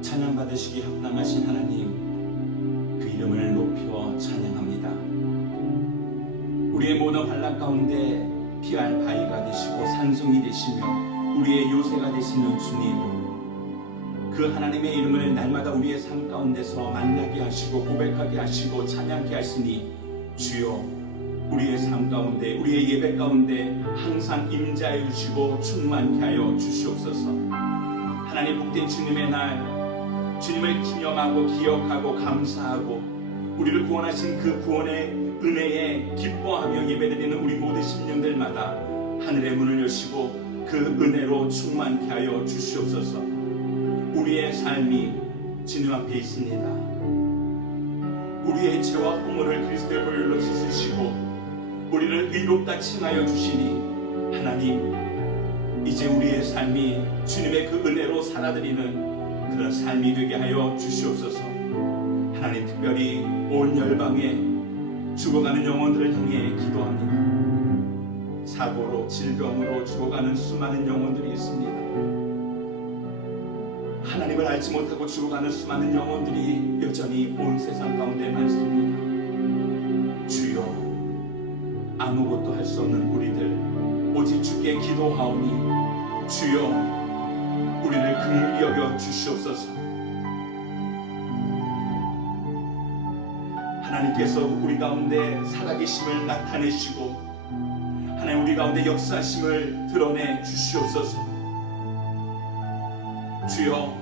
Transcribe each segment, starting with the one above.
찬양받으시기 합당하신 하나님, 그 이름을 높여 찬양합니다. 우리의 모든 환난 가운데 피할 바위가 되시고 산성이 되시며 우리의 요새가 되시는 주님, 그 하나님의 이름을 날마다 우리의 삶 가운데서 만나게 하시고 고백하게 하시고 찬양케 하시니 주여, 우리의 삶 가운데 우리의 예배 가운데 항상 임재하여 주시고 충만케 하여 주시옵소서. 하나님, 복된 주님의 날, 주님을 기념하고 기억하고 감사하고 우리를 구원하신 그 구원의 은혜에 기뻐하며 예배드리는 우리 모든 심령들마다 하늘의 문을 여시고 그 은혜로 충만케 하여 주시옵소서. 우리의 삶이 주님 앞에 있습니다. 우리의 죄와 허물을 그리스도의 보혈로 씻으시고 우리를 의롭다 칭하여 주시니 하나님, 이제 우리의 삶이 주님의 그 은혜로 살아드리는 그런 삶이 되게 하여 주시옵소서. 하나님, 특별히 온 열방에 죽어가는 영혼들을 향해 기도합니다. 사고로 질병으로 죽어가는 수많은 영혼들이 있습니다. 하나님을 알지 못하고 죽어가는 수많은 영혼들이 여전히 온 세상 가운데 많습니다. 주여, 아무것도 할 수 없는 우리들 오직 주께 기도하오니 주여, 우리를 긍휼히 여겨 주시옵소서. 하나님께서 우리 가운데 살아계심을 나타내시고 하나님, 우리 가운데 역사심을 드러내 주시옵소서. 주여,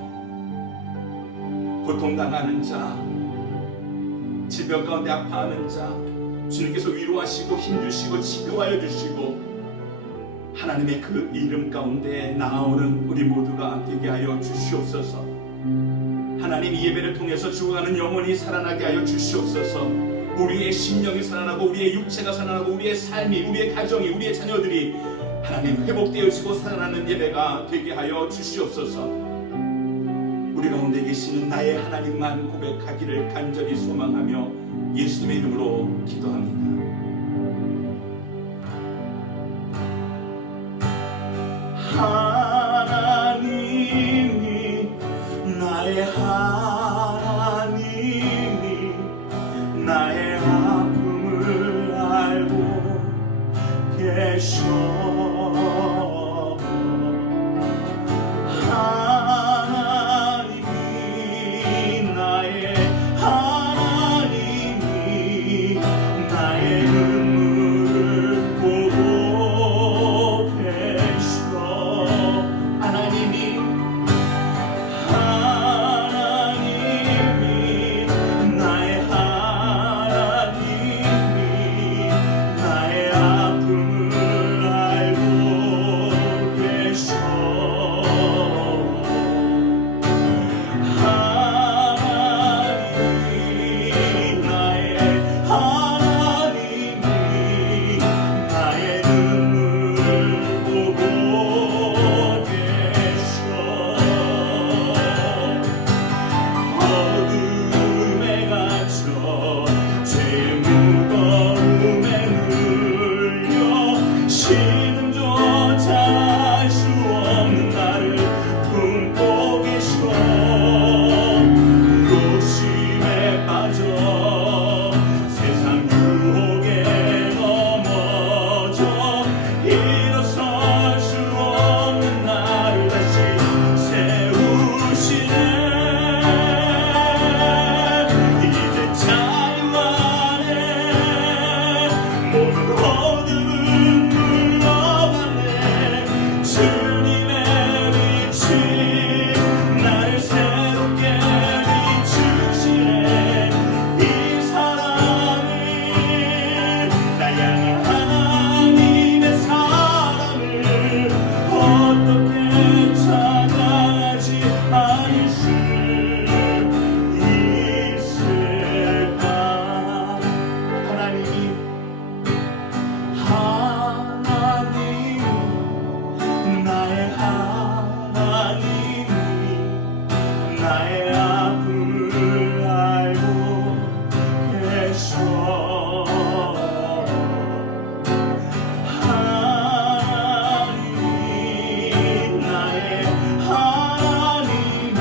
고통당하는 자, 질병 가운데 아파하는 자 주님께서 위로하시고 힘주시고 치료하여 주시고 하나님의 그 이름 가운데 나아오는 우리 모두가 되게 하여 주시옵소서. 하나님, 이 예배를 통해서 죽어가는 영혼이 살아나게 하여 주시옵소서. 우리의 심령이 살아나고 우리의 육체가 살아나고 우리의 삶이, 우리의 가정이, 우리의 자녀들이 하나님 회복되어지고 살아나는 예배가 되게 하여 주시옵소서. 우리 가운데 계시는 나의 하나님만 고백하기를 간절히 소망하며 예수님의 이름으로 기도합니다. 하나님이, 나의 하나님이 나의 아픔을 알고 계셔. 하나님이, 나의 하나님이 나의 눈물을 보고 계셔. 하나님이, 하나님이 나의 하나님이 나의 아픔을 알고 계셔. 하나님이, 나의 하나님이 나의 눈물을 보고 계셔. 어둠에 갇혀 죄의 무거움에 눌려 신음조차 할 수 없는 나를 품고 계셔. 욕심에 빠져 세상 유혹에 넘어져 일어설 수 없는 나를 다시 세우시네. 이제 자유하네. 모든 어둠은 물러가네. 주님의 빛이 나를 새롭게 비추시네. 이 사랑이 나 향한 하나님의 사랑을 어떻게 찾아가지 않을 수 있을까. 하나님이, 하나님이 나의 하나님이 나의 아픔을 알고 계셔. 하나님이, 나의 하나님이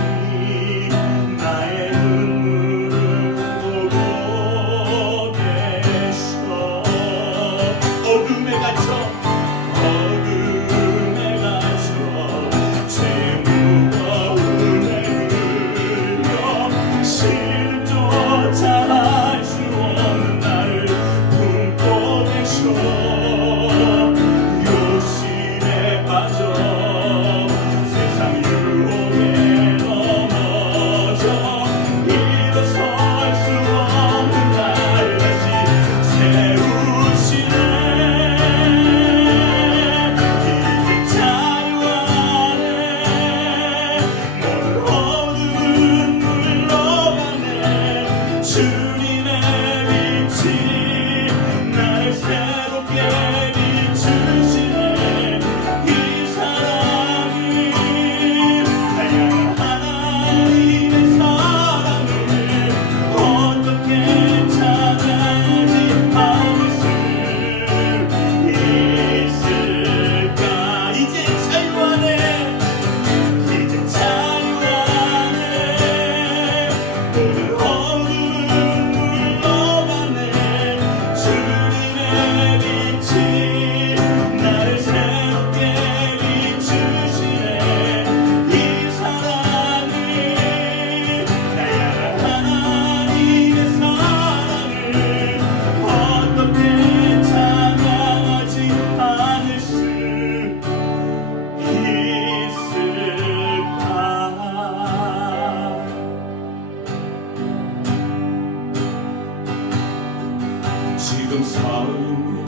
지금 서 있는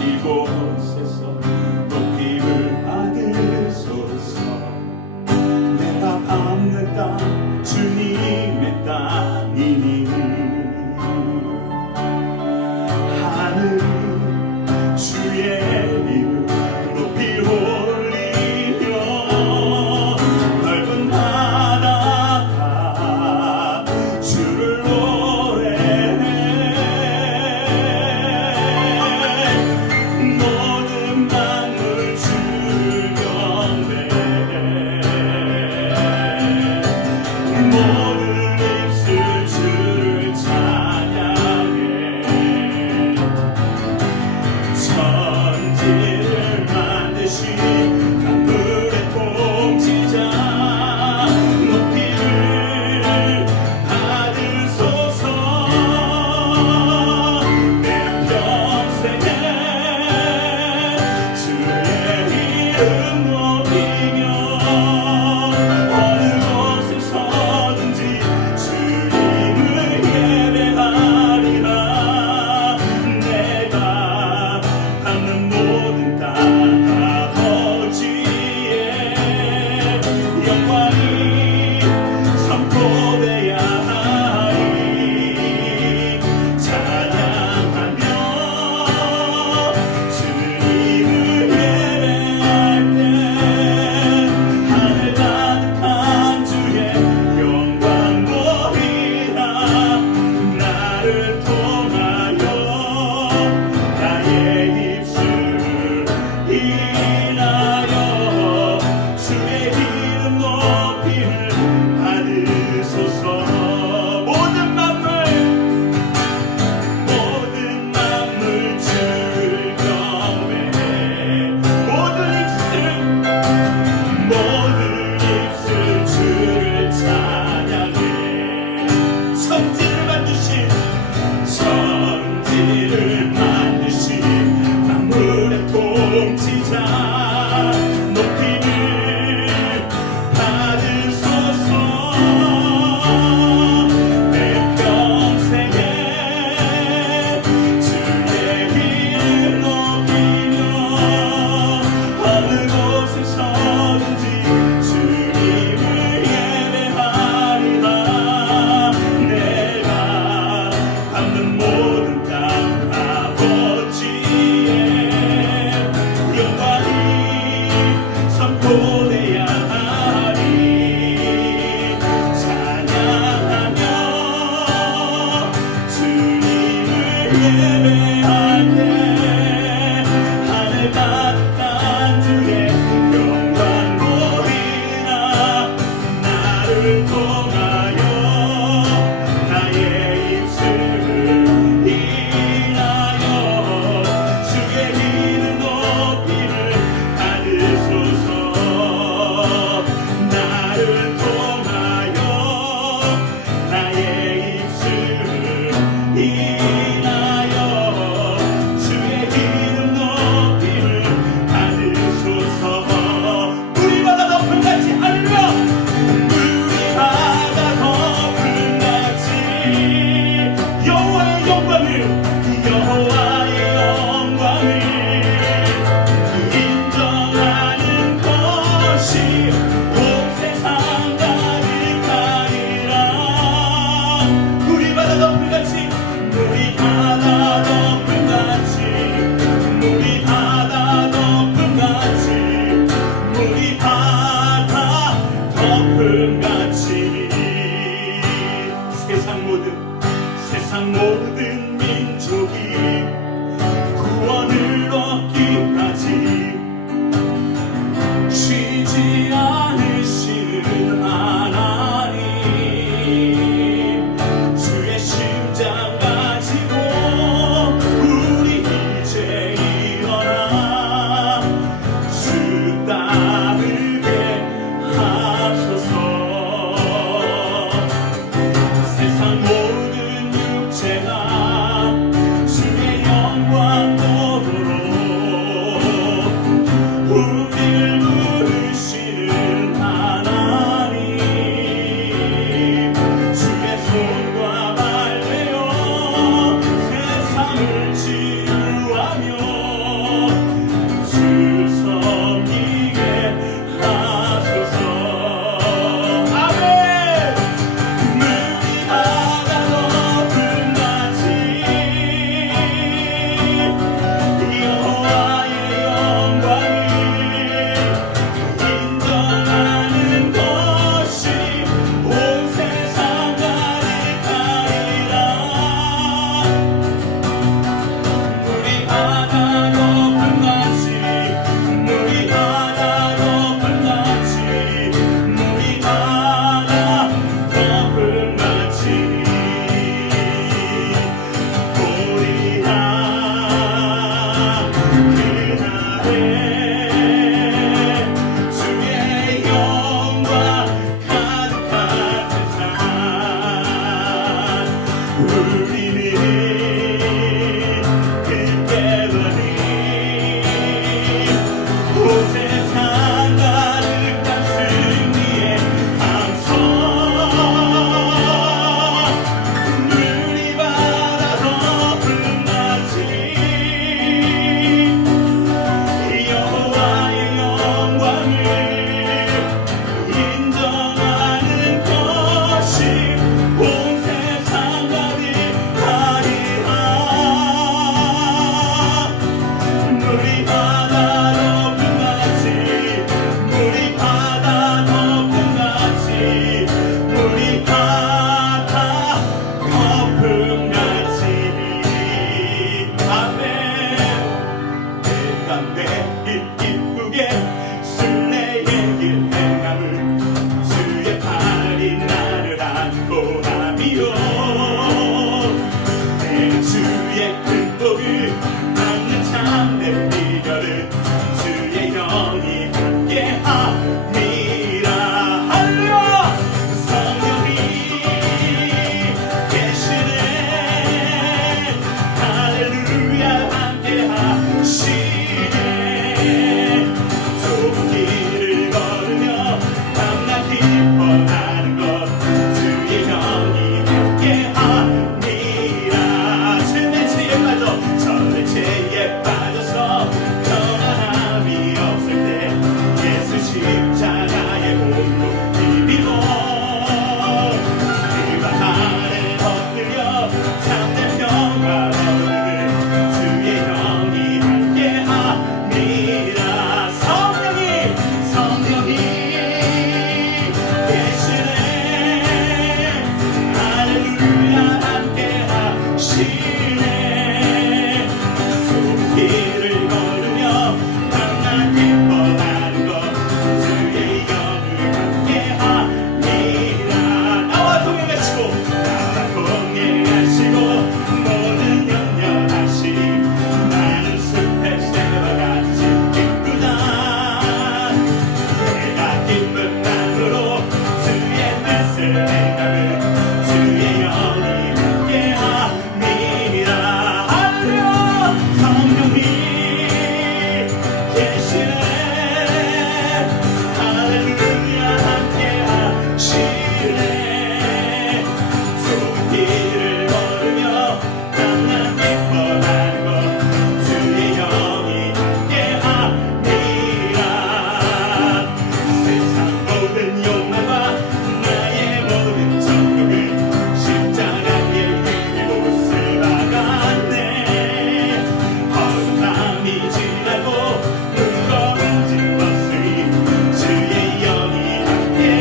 이곳에서 높임을 받으소서. 내가 밟는 땅 주님의 땅이니 하늘이 주의 이름 높이 올리며 넓은 바다가 주를 노래해. 모든 만물 주를 경배해. 모든 입술 주를 찬양해. 천지를 만드신 만물의 통치자 높이를 받으소서. 내 평생에 주의 이름 높이며 어느 곳에 서든지 주님을 예배하리라. 내가 밟는 모든 땅 아버지의 영광이 선포돼야 하리. 찬양하며 주님을 예배할 때 하늘 가득한 주의 영광 보리라. 나를 통하여 나의 입술을 인하여 주의 이름 높임을 받으소서. 모든 만물 주를 경배해. 모든 입술 주를 찬양해. 천지를 만드신 만물의 통치자 높임을 받으소서. 내 평생에 주의 이름 높이며 어느 곳에 서든지 주님을 예배하리라. 내가 밟는 모든 땅 아버지의 영광이 선포돼야 하리. 찬양하며 주님을 예배할 때 하늘 가득한 주의 영광 보리라. 나를 통하여 나의 입술을 인하여 주의 이름 높임을 받으소서. 나를 통하여 나의 입술을 인하여 주의 이름 높임을 받으소서. 우리 바다 덮은 같이 할렐루야. 우리 바다 덮은 안고하며 내 주의 큰 복을 받는 참된 비결은 주의 영이 함께함이라. 할렐루야. 성령이 계시네. 할렐루야. 함께하시네. 좁은 길을 걸으며 밤낮 기뻐하는 것 주의 영이 함께함이라. 죄의 죄에 빠져 저의 죄에 빠져서 평안함이 없을 때 예수 십자가의 홀로 비비고 그가 아래 엎드려 참된 평화 얻는 주의 영이 함께함이라. 성령이 계시네. 할렐루야. 함께하시네. 좁은 길을 걸으며 밤낮 기뻐하는 것 주의 영이 함께함이라. 나와 동행하시고 모든 염려하시니 나는 숲의 새와 같이 기쁘다. 내가 기쁜 마음으로 주의 뜻을 행하는 주의 영이 함께함이라. 할렐루야. 성령이 계시네. 할렐루야. 함께하시네. 좁은 길을 걸으며 밤낮 기뻐하는 것 주의 영이 함께함이라. 세상 모든 욕망과 나의 모든 정욕을 십자가에 이기고 쓸어갔네. 어둠밤이 지나고 무거운 짐벗으니 주의 영이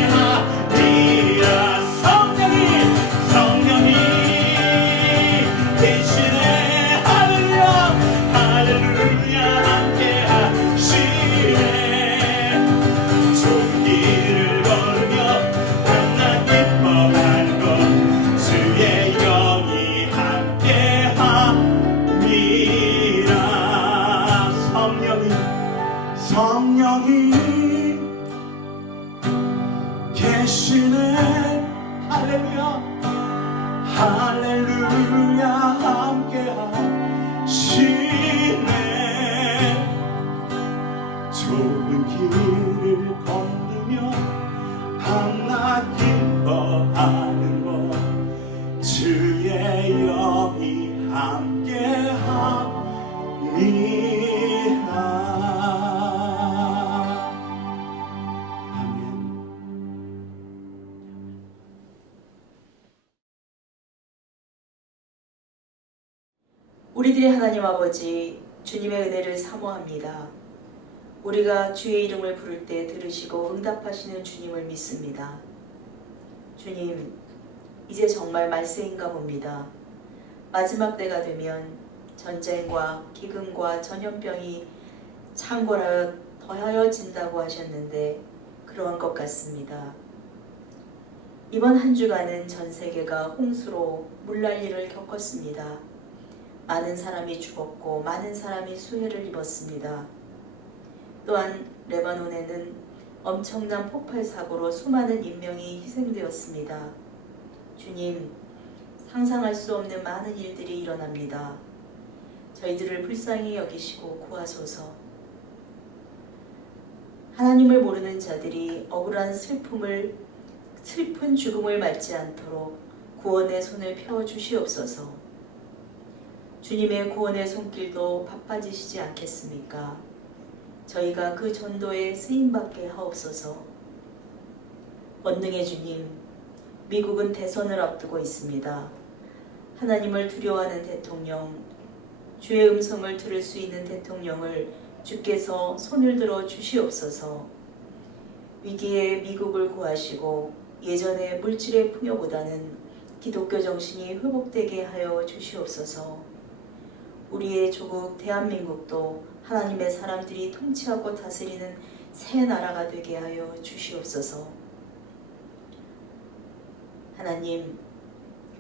함께함이라. 성령이 계시네. 할렐루야. 할렐루야. 함께하시네. 좁은 길을 걸으며 밤낮 기뻐하는 것 주의 영이 함께함이라. 성령이 계시네. 할렐루야. 할렐루야. 함께하시네. 좁은 길을 걸으며 밤낮 기뻐하는 것 주의 영이 함께함이라. 아멘. 우리들의 하나님 아버지, 주님의 은혜를 사모합니다. 우리가 주의 이름을 부를 때 들으시고 응답하시는 주님을 믿습니다. 주님, 이제 정말 말세인가 봅니다. 마지막 때가 되면 전쟁과 기근과 전염병이 창궐하여 더하여진다고 하셨는데 그러한 것 같습니다. 이번 한 주간은 전 세계가 홍수로 물난리를 겪었습니다. 많은 사람이 죽었고 많은 사람이 수해를 입었습니다. 또한 레바논에는 엄청난 폭발 사고로 수많은 인명이 희생되었습니다. 주님, 상상할 수 없는 많은 일들이 일어납니다. 저희들을 불쌍히 여기시고 구하소서. 하나님을 모르는 자들이 억울한 슬픈 죽음을 맞지 않도록 구원의 손을 펴 주시옵소서. 주님의 구원의 손길도 바빠지시지 않겠습니까? 저희가 그 전도에 쓰임받게 하옵소서. 원능의 주님, 미국은 대선을 앞두고 있습니다. 하나님을 두려워하는 대통령, 주의 음성을 들을 수 있는 대통령을 주께서 손을 들어 주시옵소서. 위기에 미국을 구하시고 예전의 물질의 풍요보다는 기독교 정신이 회복되게 하여 주시옵소서. 우리의 조국 대한민국도 하나님의 사람들이 통치하고 다스리는 새 나라가 되게 하여 주시옵소서. 하나님,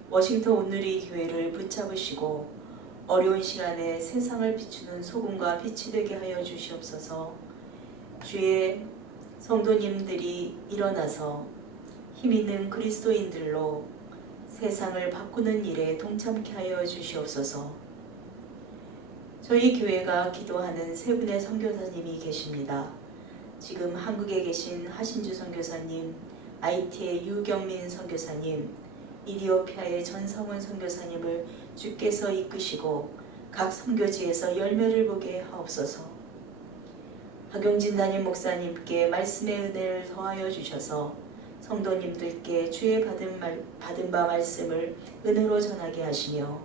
워싱턴 온누리 교회를 붙잡으시고 어려운 시간에 세상을 비추는 소금과 빛이 되게 하여 주시옵소서. 주의 성도님들이 일어나서 힘있는 그리스도인들로 세상을 바꾸는 일에 동참케 하여 주시옵소서. 저희 교회가 기도하는 세 분의 선교사님이 계십니다. 지금 한국에 계신 하신주 선교사님, IT의 유경민 선교사님, 이디오피아의 전성훈 선교사님을 주께서 이끄시고 각 선교지에서 열매를 보게 하옵소서. 박용진 담임 목사님께 말씀의 은혜를 더하여 주셔서 성도님들께 주의 받은 바 말씀을 은혜로 전하게 하시며,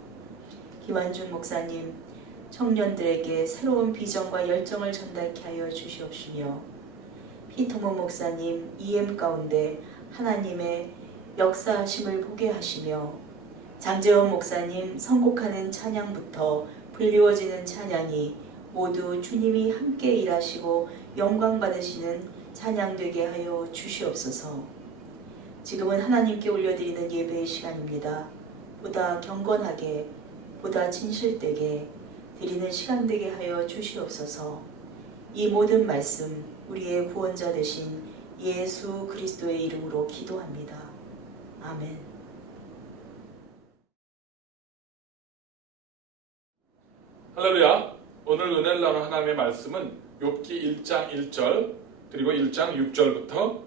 김환중 목사님, 청년들에게 새로운 비전과 열정을 전달케 하여 주시옵시며, 피토모 목사님, EM 가운데 하나님의 역사하심을 보게 하시며, 장재원 목사님 선곡하는 찬양부터 불리워지는 찬양이 모두 주님이 함께 일하시고 영광 받으시는 찬양 되게 하여 주시옵소서. 지금은 하나님께 올려드리는 예배의 시간입니다. 보다 경건하게, 보다 진실되게 드리는 시간 되게 하여 주시옵소서. 이 모든 말씀 우리의 구원자 되신 예수 그리스도의 이름으로 기도합니다. 아멘. 할렐루야. 오늘 은혜를 나눌 하나님의 말씀은 욥기 1장 1절 그리고 1장 6절부터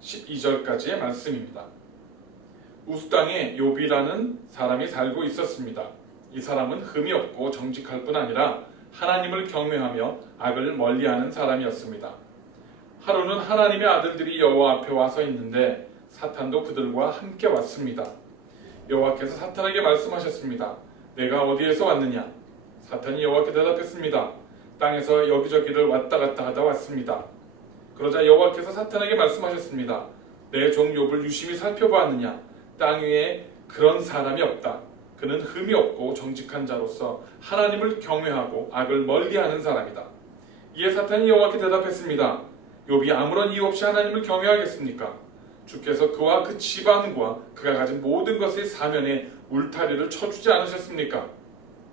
12절까지의 말씀입니다. 우스 땅에 욥이라는 사람이 살고 있었습니다. 이 사람은 흠이 없고 정직할 뿐 아니라 하나님을 경외하며 악을 멀리하는 사람이었습니다. 하루는 하나님의 아들들이 여호와 앞에 와서 있는데 사탄도 그들과 함께 왔습니다. 여호와께서 사탄에게 말씀하셨습니다. 내가 어디에서 왔느냐? 사탄이 여호와께 대답했습니다. 땅에서 여기저기를 왔다 갔다 하다 왔습니다. 그러자 여호와께서 사탄에게 말씀하셨습니다. 내 종 욥을 유심히 살펴보았느냐? 땅 위에 그런 사람이 없다. 그는 흠이 없고 정직한 자로서 하나님을 경외하고 악을 멀리하는 사람이다. 이에 사탄이 여호와께 대답했습니다. 욥이 아무런 이유 없이 하나님을 경외하겠습니까? 주께서 그와 그 집안과 그가 가진 모든 것의 사면에 울타리를 쳐주지 않으셨습니까?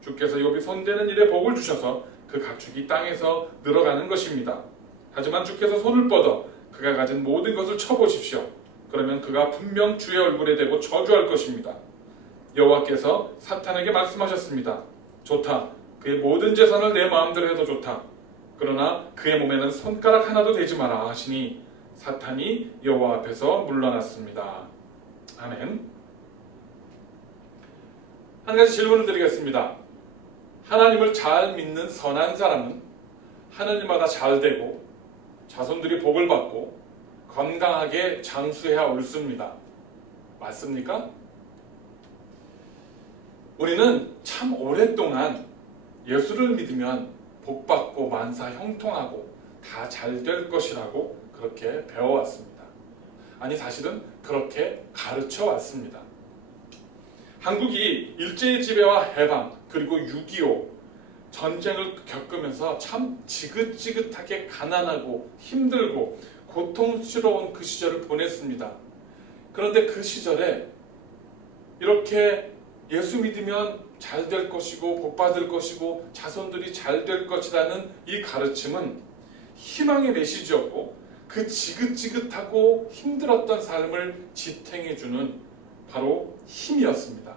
주께서 욥이 손대는 일에 복을 주셔서 그 가축이 땅에서 늘어가는 것입니다. 하지만 주께서 손을 뻗어 그가 가진 모든 것을 쳐보십시오. 그러면 그가 분명 주의 얼굴에 대고 저주할 것입니다. 여호와께서 사탄에게 말씀하셨습니다. 좋다. 그의 모든 재산을 내 마음대로 해도 좋다. 그러나 그의 몸에는 손가락 하나도 대지 마라 하시니 사탄이 여호와 앞에서 물러났습니다. 아멘. 한 가지 질문을 드리겠습니다. 하나님을 잘 믿는 선한 사람은 하늘마다 잘 되고 자손들이 복을 받고 건강하게 장수해야 옳습니다. 맞습니까? 우리는 참 오랫동안 예수를 믿으면 복받고 만사 형통하고 다 잘 될 것이라고 그렇게 배워왔습니다. 아니, 사실은 그렇게 가르쳐 왔습니다. 한국이 일제의 지배와 해방 그리고 6.25 전쟁을 겪으면서 참 지긋지긋하게 가난하고 힘들고 고통스러운 그 시절을 보냈습니다. 그런데 그 시절에 이렇게 예수 믿으면 잘 될 것이고 복받을 것이고 자손들이 잘 될 것이라는 이 가르침은 희망의 메시지였고 그 지긋지긋하고 힘들었던 삶을 지탱해주는 바로 힘이었습니다.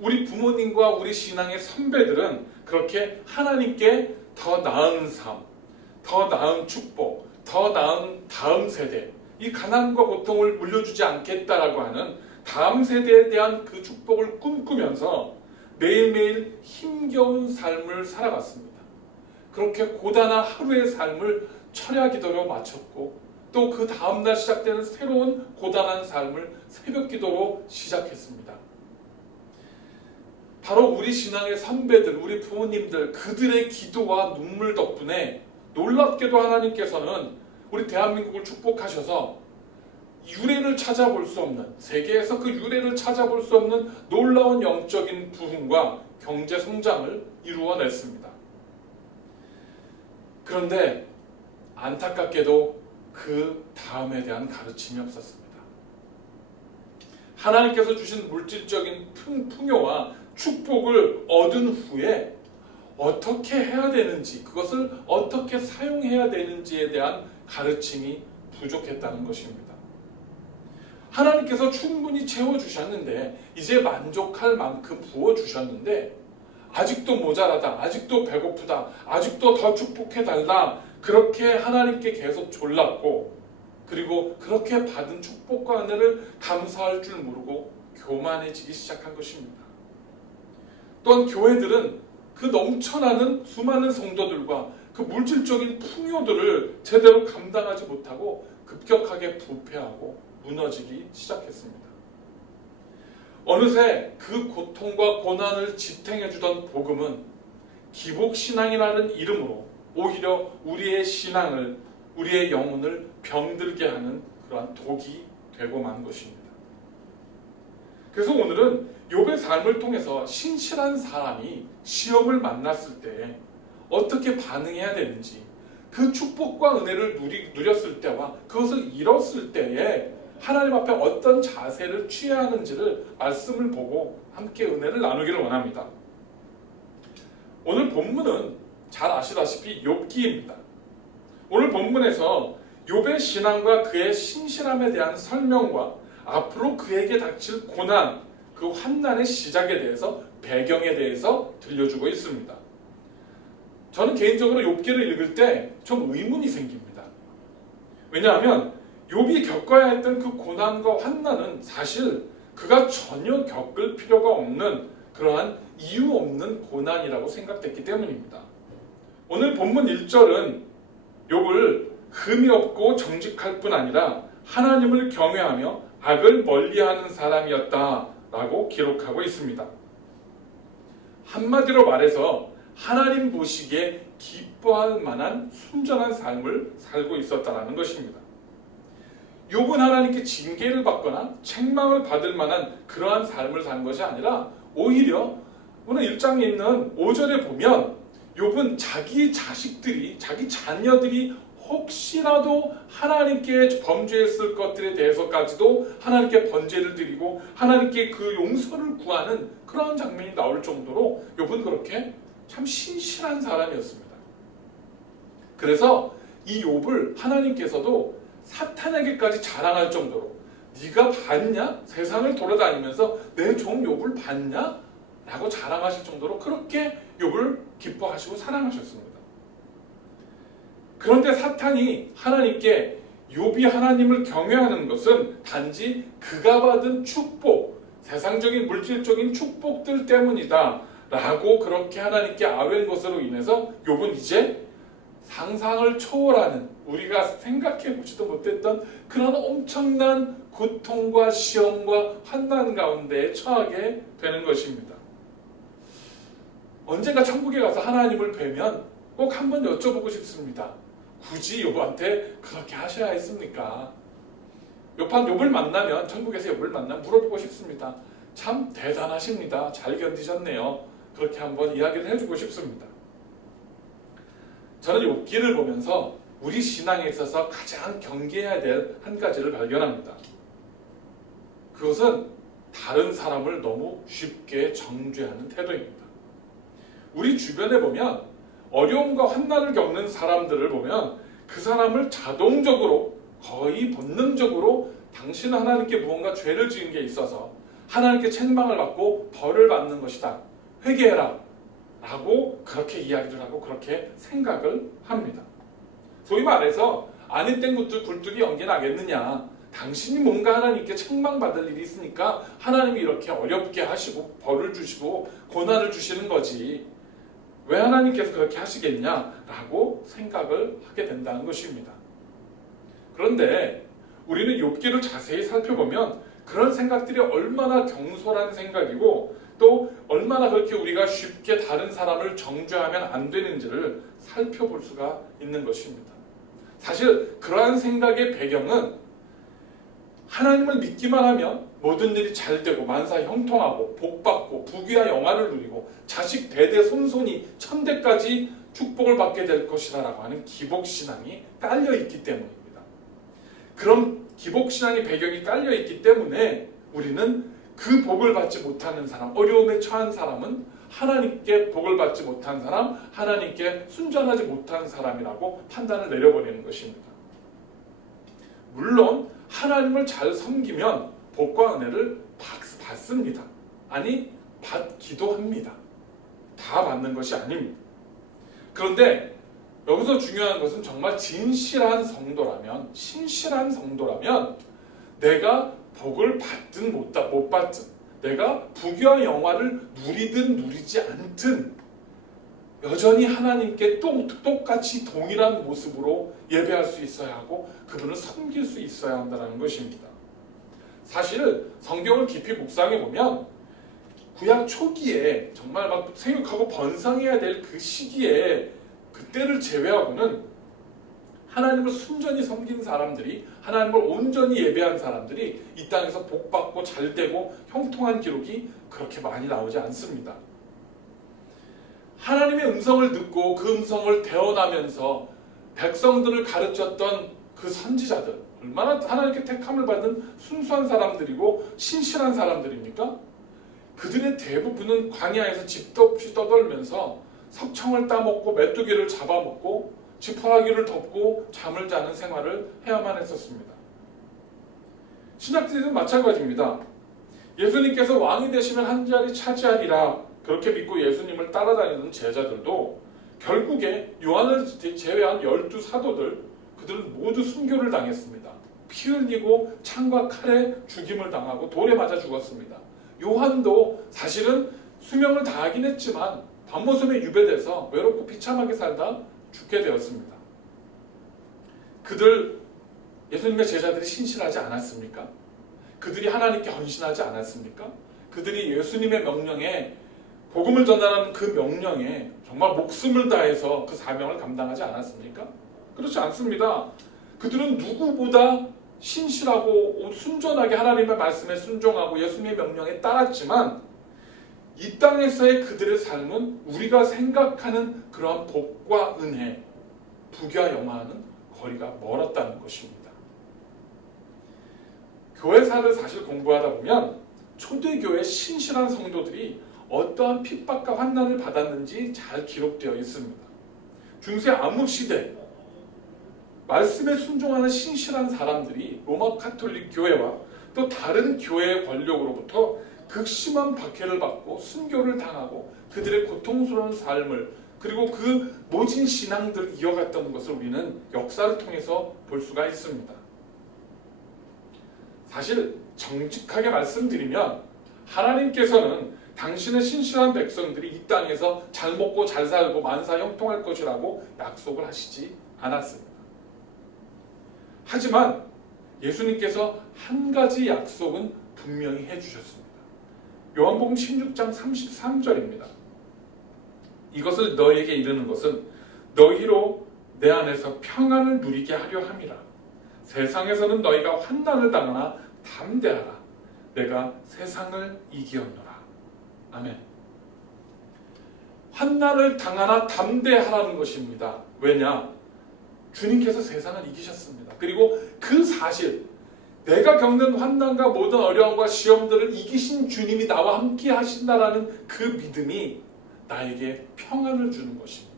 우리 부모님과 우리 신앙의 선배들은 그렇게 하나님께 더 나은 삶, 더 나은 축복, 더 나은 다음 세대, 이 가난과 고통을 물려주지 않겠다라고 하는 다음 세대에 대한 그 축복을 꿈꾸면서 매일매일 힘겨운 삶을 살아갔습니다. 그렇게 고단한 하루의 삶을 철야 기도로 마쳤고 또 그 다음날 시작되는 새로운 고단한 삶을 새벽 기도로 시작했습니다. 바로 우리 신앙의 선배들, 우리 부모님들, 그들의 기도와 눈물 덕분에 놀랍게도 하나님께서는 우리 대한민국을 축복하셔서 유래를 찾아볼 수 없는, 세계에서 그 유래를 찾아볼 수 없는 놀라운 영적인 부흥과 경제 성장을 이루어냈습니다. 그런데 안타깝게도 그 다음에 대한 가르침이 없었습니다. 하나님께서 주신 물질적인 풍요와 축복을 얻은 후에 어떻게 해야 되는지, 그것을 어떻게 사용해야 되는지에 대한 가르침이 부족했다는 것입니다. 하나님께서 충분히 채워주셨는데, 이제 만족할 만큼 부어주셨는데 아직도 모자라다, 아직도 배고프다, 아직도 더 축복해달라, 그렇게 하나님께 계속 졸랐고, 그리고 그렇게 받은 축복과 은혜를 감사할 줄 모르고 교만해지기 시작한 것입니다. 또한 교회들은 그 넘쳐나는 수많은 성도들과 그 물질적인 풍요들을 제대로 감당하지 못하고 급격하게 부패하고 무너지기 시작했습니다. 어느새 그 고통과 고난을 지탱해주던 복음은 기복신앙이라는 이름으로 오히려 우리의 신앙을, 우리의 영혼을 병들게 하는 그러한 독이 되고 만 것입니다. 그래서 오늘은 욥의 삶을 통해서 신실한 사람이 시험을 만났을 때 어떻게 반응해야 되는지, 그 축복과 은혜를 누렸을 때와 그것을 잃었을 때에 하나님 앞에 어떤 자세를 취해야 하는지를 말씀을 보고 함께 은혜를 나누기를 원합니다. 오늘 본문은 잘 아시다시피 욥기입니다. 오늘 본문에서 욥의 신앙과 그의 신실함에 대한 설명과 앞으로 그에게 닥칠 고난, 그 환난의 시작에 대해서, 배경에 대해서 들려주고 있습니다. 저는 개인적으로 욥기를 읽을 때 좀 의문이 생깁니다. 왜냐하면 욥이 겪어야 했던 그 고난과 환난은 사실 그가 전혀 겪을 필요가 없는 그러한 이유 없는 고난이라고 생각됐기 때문입니다. 오늘 본문 1절은 욥을 흠이 없고 정직할 뿐 아니라 하나님을 경외하며 악을 멀리하는 사람이었다라고 기록하고 있습니다. 한마디로 말해서 하나님 보시기에 기뻐할 만한 순전한 삶을 살고 있었다라는 것입니다. 욥은 하나님께 징계를 받거나 책망을 받을 만한 그러한 삶을 산 것이 아니라 오히려 오늘 1장에 있는 5절에 보면 욥은 자기 자식들이, 자기 자녀들이 혹시라도 하나님께 범죄했을 것들에 대해서까지도 하나님께 번제를 드리고 하나님께 그 용서를 구하는 그러한 장면이 나올 정도로 욥은 그렇게 참 신실한 사람이었습니다. 그래서 이 욥을 하나님께서도 사탄에게까지 자랑할 정도로 네가 봤냐? 세상을 돌아다니면서 내 종 욥을 봤냐? 라고 자랑하실 정도로 그렇게 욥을 기뻐하시고 사랑하셨습니다. 그런데 사탄이 하나님께 욥이 하나님을 경외하는 것은 단지 그가 받은 축복, 세상적인 물질적인 축복들 때문이다 라고 그렇게 하나님께 아뢰는 것으로 인해서 욥은 이제 상상을 초월하는, 우리가 생각해보지도 못했던 그런 엄청난 고통과 시험과 환난 가운데 처하게 되는 것입니다. 언젠가 천국에 가서 하나님을 뵈면 꼭 한번 여쭤보고 싶습니다. 굳이 욥한테 그렇게 하셔야 했습니까? 욥을 만나면, 천국에서 욥을 만나면 물어보고 싶습니다. 참 대단하십니다. 잘 견디셨네요. 그렇게 한번 이야기를 해주고 싶습니다. 저는 욥기를 보면서 우리 신앙에 있어서 가장 경계해야 될 한 가지를 발견합니다. 그것은 다른 사람을 너무 쉽게 정죄하는 태도입니다. 우리 주변에 보면 어려움과 환난을 겪는 사람들을 보면 그 사람을 자동적으로, 거의 본능적으로 당신은 하나님께 무언가 죄를 지은 게 있어서 하나님께 책망을 받고 벌을 받는 것이다, 회개해라 라고 그렇게 이야기를 하고 그렇게 생각을 합니다. 소위 말해서 아니 땡 굴뚝이 연기 나겠느냐, 당신이 뭔가 하나님께 책망받을 일이 있으니까 하나님이 이렇게 어렵게 하시고 벌을 주시고 고난을 주시는 거지, 왜 하나님께서 그렇게 하시겠냐라고 생각을 하게 된다는 것입니다. 그런데 우리는 욥기를 자세히 살펴보면 그런 생각들이 얼마나 경솔한 생각이고 또 얼마나 그렇게 우리가 쉽게 다른 사람을 정죄하면 안 되는지를 살펴볼 수가 있는 것입니다. 사실 그러한 생각의 배경은 하나님을 믿기만 하면 모든 일이 잘 되고 만사 형통하고 복받고 부귀와 영화를 누리고 자식 대대손손이 천대까지 축복을 받게 될 것이라고 하는 기복신앙이 깔려있기 때문입니다. 그런 기복신앙의 배경이 깔려있기 때문에 우리는 그 복을 받지 못하는 사람, 어려움에 처한 사람은 하나님께 복을 받지 못한 사람, 하나님께 순전하지 못한 사람이라고 판단을 내려버리는 것입니다. 물론 하나님을 잘 섬기면 복과 은혜를 받습니다. 아니, 받기도 합니다. 다 받는 것이 아닙니다. 그런데 여기서 중요한 것은 정말 진실한 성도라면, 신실한 성도라면 내가 복을 받든 못 받든, 내가 부귀와 영화를 누리든 누리지 않든 여전히 하나님께 똑같이 동일한 모습으로 예배할 수 있어야 하고 그분을 섬길 수 있어야 한다는 것입니다. 사실 성경을 깊이 묵상해 보면 구약 초기에 정말 막 생육하고 번성해야 될 그 시기에 그때를 제외하고는 하나님을 순전히 섬긴 사람들이, 하나님을 온전히 예배한 사람들이 이 땅에서 복받고 잘되고 형통한 기록이 그렇게 많이 나오지 않습니다. 하나님의 음성을 듣고 그 음성을 대언하면서 백성들을 가르쳤던 그 선지자들, 얼마나 하나님께 택함을 받은 순수한 사람들이고 신실한 사람들입니까? 그들의 대부분은 광야에서 집도 없이 떠돌면서 석청을 따먹고 메뚜기를 잡아먹고 지푸라기를 덮고 잠을 자는 생활을 해야만 했었습니다. 신약시대도 마찬가지입니다. 예수님께서 왕이 되시면 한 자리 차지하리라 그렇게 믿고 예수님을 따라다니는 제자들도 결국에 요한을 제외한 12사도들, 그들은 모두 순교를 당했습니다. 피 흘리고 창과 칼에 죽임을 당하고 돌에 맞아 죽었습니다. 요한도 사실은 수명을 다하긴 했지만 밤모섬에 유배돼서 외롭고 비참하게 살다 죽게 되었습니다. 그들, 예수님의 제자들이 신실하지 않았습니까? 그들이 하나님께 헌신하지 않았습니까? 그들이 예수님의 명령에, 복음을 전하는 그 명령에 정말 목숨을 다해서 그 사명을 감당하지 않았습니까? 그렇지 않습니다. 그들은 누구보다 신실하고 순전하게 하나님의 말씀에 순종하고 예수님의 명령에 따랐지만 이 땅에서의 그들의 삶은 우리가 생각하는 그러한 복과 은혜, 부귀와 영화는 거리가 멀었다는 것입니다. 교회사를 사실 공부하다 보면 초대교회 신실한 성도들이 어떠한 핍박과 환난을 받았는지 잘 기록되어 있습니다. 중세 암흑시대 말씀에 순종하는 신실한 사람들이 로마 카톨릭 교회와 또 다른 교회의 권력으로부터 극심한 박해를 받고 순교를 당하고 그들의 고통스러운 삶을, 그리고 그 모진 신앙들을 이어갔던 것을 우리는 역사를 통해서 볼 수가 있습니다. 사실 정직하게 말씀드리면 하나님께서는 당신의 신실한 백성들이 이 땅에서 잘 먹고 잘 살고 만사 형통할 것이라고 약속을 하시지 않았습니다. 하지만 예수님께서 한 가지 약속은 분명히 해주셨습니다. 요한복음 16장 33절입니다. 이것을 너희에게 이르는 것은 너희로 내 안에서 평안을 누리게 하려 함이라. 세상에서는 너희가 환난을 당하나 담대하라. 내가 세상을 이기었노라. 아멘. 환난을 당하나 담대하라는 것입니다. 왜냐? 주님께서 세상을 이기셨습니다. 그리고 그 사실, 내가 겪는 환난과 모든 어려움과 시험들을 이기신 주님이 나와 함께 하신다라는 그 믿음이 나에게 평안을 주는 것입니다.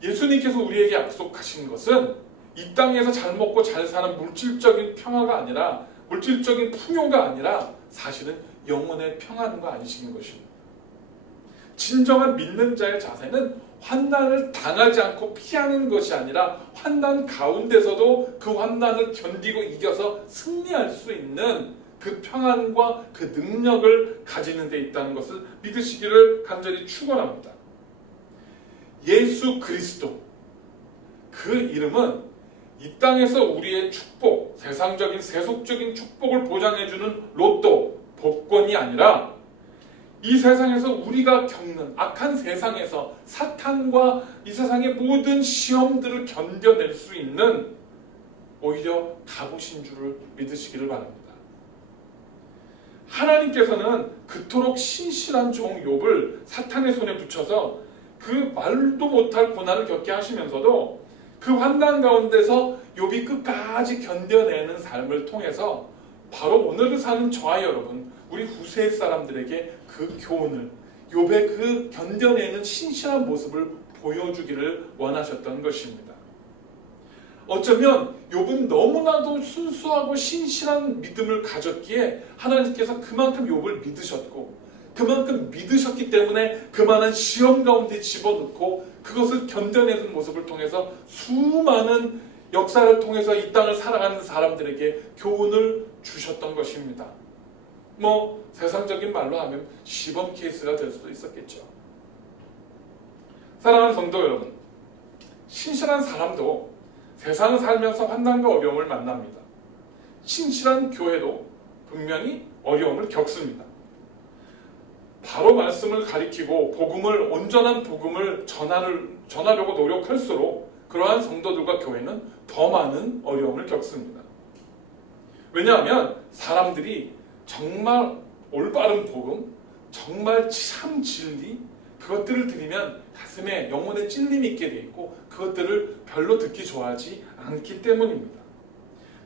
예수님께서 우리에게 약속하신 것은 이 땅에서 잘 먹고 잘 사는 물질적인 평화가 아니라, 물질적인 풍요가 아니라 사실은 영혼의 평안과 아니신 것입니다. 진정한 믿는 자의 자세는 환난을 당하지 않고 피하는 것이 아니라 환난 가운데서도 그 환난을 견디고 이겨서 승리할 수 있는 그 평안과 그 능력을 가지는 데 있다는 것을 믿으시기를 간절히 축원합니다. 예수 그리스도, 그 이름은 이 땅에서 우리의 축복, 세상적인 세속적인 축복을 보장해주는 로또, 복권이 아니라 이 세상에서 우리가 겪는 악한 세상에서 사탄과 이 세상의 모든 시험들을 견뎌낼 수 있는 오히려 갑오신 줄을 믿으시기를 바랍니다. 하나님께서는 그토록 신실한 종 욥을 사탄의 손에 붙여서 그 말도 못할 고난을 겪게 하시면서도 그 환난 가운데서 욥이 끝까지 견뎌내는 삶을 통해서 바로 오늘을 사는 저와 여러분, 우리 후세 사람들에게 그 교훈을, 욥의 그 견뎌내는 신실한 모습을 보여주기를 원하셨던 것입니다. 어쩌면 욥은 너무나도 순수하고 신실한 믿음을 가졌기에 하나님께서 그만큼 욥을 믿으셨고, 그만큼 믿으셨기 때문에 그만한 시험 가운데 집어넣고 그것을 견뎌내는 모습을 통해서 수많은 역사를 통해서 이 땅을 살아가는 사람들에게 교훈을 주셨던 것입니다. 세상적인 말로 하면 시범 케이스가 될 수도 있었겠죠. 사랑하는 성도 여러분, 신실한 사람도 세상을 살면서 환난과 어려움을 만납니다. 신실한 교회도 분명히 어려움을 겪습니다. 바로 말씀을 가리키고 온전한 복음을 전하려고 노력할수록 그러한 성도들과 교회는 더 많은 어려움을 겪습니다. 왜냐하면 사람들이 정말 올바른 복음, 정말 참 진리, 그것들을 들으면 가슴에 영혼에 찔림이 있게 돼 있고 그것들을 별로 듣기 좋아하지 않기 때문입니다.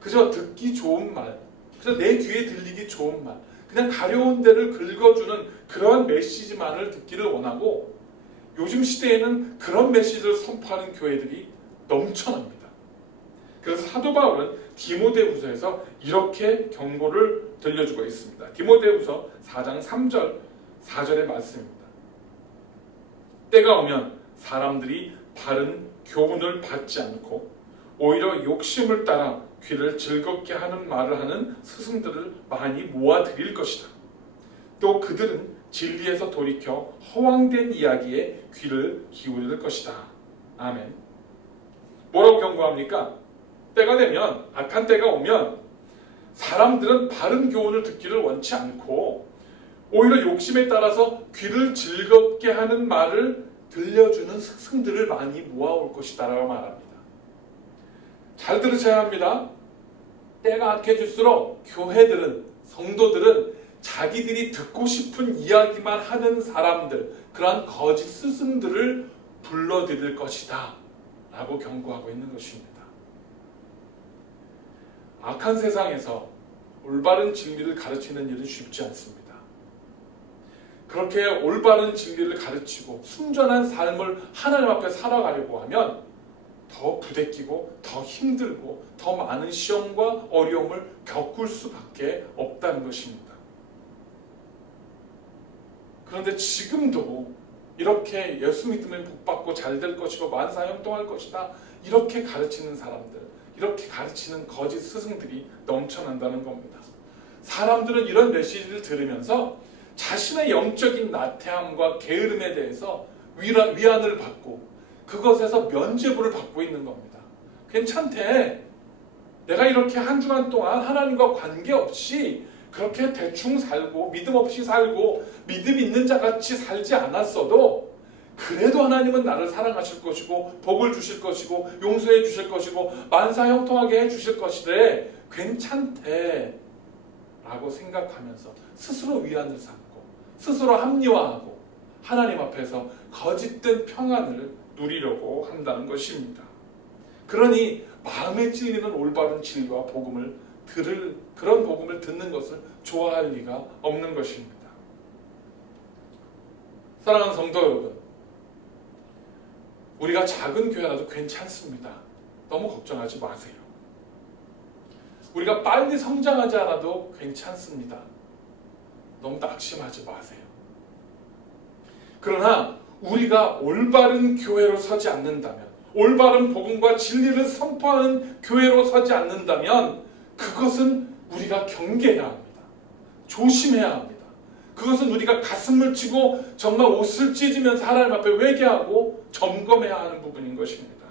그저 듣기 좋은 말, 그저 내 귀에 들리기 좋은 말, 그냥 가려운 데를 긁어주는 그러한 메시지만을 듣기를 원하고, 요즘 시대에는 그런 메시지를 선포하는 교회들이 넘쳐납니다. 그래서 사도 바울은 디모데후서에서 이렇게 경고를 들려주고 있습니다. 디모데후서 4장 3절 4절의 말씀입니다. 때가 오면 사람들이 바른 교훈을 받지 않고 오히려 욕심을 따라 귀를 즐겁게 하는 말을 하는 스승들을 많이 모아들일 것이다. 또 그들은 진리에서 돌이켜 허황된 이야기에 귀를 기울일 것이다. 아멘. 뭐라고 경고합니까? 때가 되면, 악한 때가 오면 사람들은 바른 교훈을 듣기를 원치 않고 오히려 욕심에 따라서 귀를 즐겁게 하는 말을 들려주는 스승들을 많이 모아올 것이다 라고 말합니다. 잘 들으셔야 합니다. 때가 악해질수록 교회들은, 성도들은 자기들이 듣고 싶은 이야기만 하는 사람들, 그러한 거짓 스승들을 불러들일 것이다 라고 경고하고 있는 것입니다. 악한 세상에서 올바른 진리를 가르치는 일은 쉽지 않습니다. 그렇게 올바른 진리를 가르치고 순전한 삶을 하나님 앞에 살아가려고 하면 더 부대끼고 더 힘들고 더 많은 시험과 어려움을 겪을 수밖에 없다는 것입니다. 그런데 지금도 이렇게 예수 믿으면 복받고 잘 될 것이고 만사형통할 것이다, 이렇게 가르치는 사람들, 이렇게 가르치는 거짓 스승들이 넘쳐난다는 겁니다. 사람들은 이런 메시지를 들으면서 자신의 영적인 나태함과 게으름에 대해서 위안을 받고 그것에서 면죄부를 받고 있는 겁니다. 괜찮대. 내가 이렇게 한 주간 동안 하나님과 관계없이 그렇게 대충 살고 믿음 없이 살고 믿음 있는 자같이 살지 않았어도 그래도 하나님은 나를 사랑하실 것이고 복을 주실 것이고 용서해 주실 것이고 만사형통하게 해 주실 것이래, 괜찮대 라고 생각하면서 스스로 위안을 삼고 스스로 합리화하고 하나님 앞에서 거짓된 평안을 누리려고 한다는 것입니다. 그러니 마음에 찔리는 올바른 진리와 복음을 그런 복음을 듣는 것을 좋아할 리가 없는 것입니다. 사랑하는 성도 여러분, 우리가 작은 교회라도 괜찮습니다. 너무 걱정하지 마세요. 우리가 빨리 성장하지 않아도 괜찮습니다. 너무 낙심하지 마세요. 그러나 우리가 올바른 교회로 서지 않는다면, 올바른 복음과 진리를 선포하는 교회로 서지 않는다면 그것은 우리가 경계해야 합니다. 조심해야 합니다. 그것은 우리가 가슴을 치고 정말 옷을 찢으면서 하나님 앞에 회개하고 점검해야 하는 부분인 것입니다.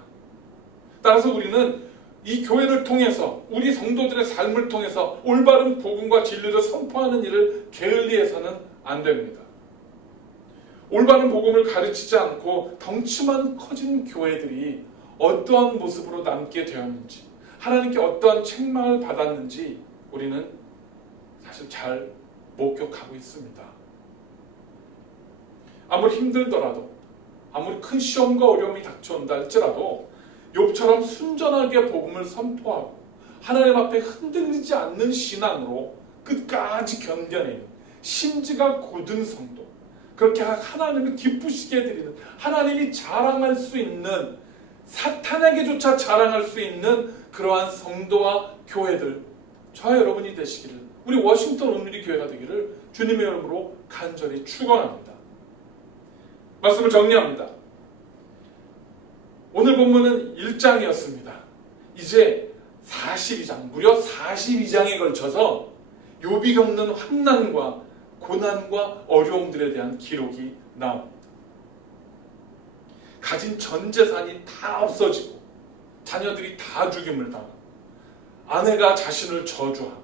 따라서 우리는 이 교회를 통해서, 우리 성도들의 삶을 통해서 올바른 복음과 진리를 선포하는 일을 게을리해서는 안 됩니다. 올바른 복음을 가르치지 않고 덩치만 커진 교회들이 어떠한 모습으로 남게 되었는지, 하나님께 어떠한 책망을 받았는지 우리는 사실 잘 목격하고 있습니다. 아무리 힘들더라도, 아무리 큰 시험과 어려움이 닥쳐온다 할지라도 욥처럼 순전하게 복음을 선포하고 하나님 앞에 흔들리지 않는 신앙으로 끝까지 견뎌내는 심지가 굳은 성도, 그렇게 하나님을 기쁘시게 해드리는, 하나님이 자랑할 수 있는, 사탄에게조차 자랑할 수 있는 그러한 성도와 교회들, 저와 여러분이 되시기를, 우리 워싱턴 온누리 교회가 되기를 주님의 이름으로 간절히 축원합니다. 말씀을 정리합니다. 오늘 본문은 1장이었습니다. 이제 42장, 무려 42장에 걸쳐서 욥이 겪는 환난과 고난과 어려움들에 대한 기록이 나옵니다. 가진 전 재산이 다 없어지고 자녀들이 다 죽임을 당하고 아내가 자신을 저주하고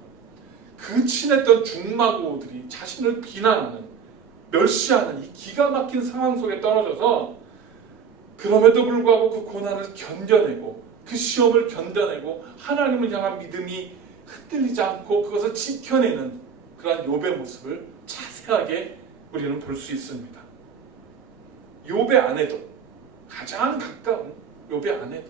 그 친했던 중마고들이 자신을 비난하는, 멸시하는 이 기가 막힌 상황 속에 떨어져서 그럼에도 불구하고 그 고난을 견뎌내고 그 시험을 견뎌내고 하나님을 향한 믿음이 흔들리지 않고 그것을 지켜내는 그러한 욥의 모습을 자세하게 우리는 볼 수 있습니다. 욥의 아내도, 가장 가까운 욥의 아내도,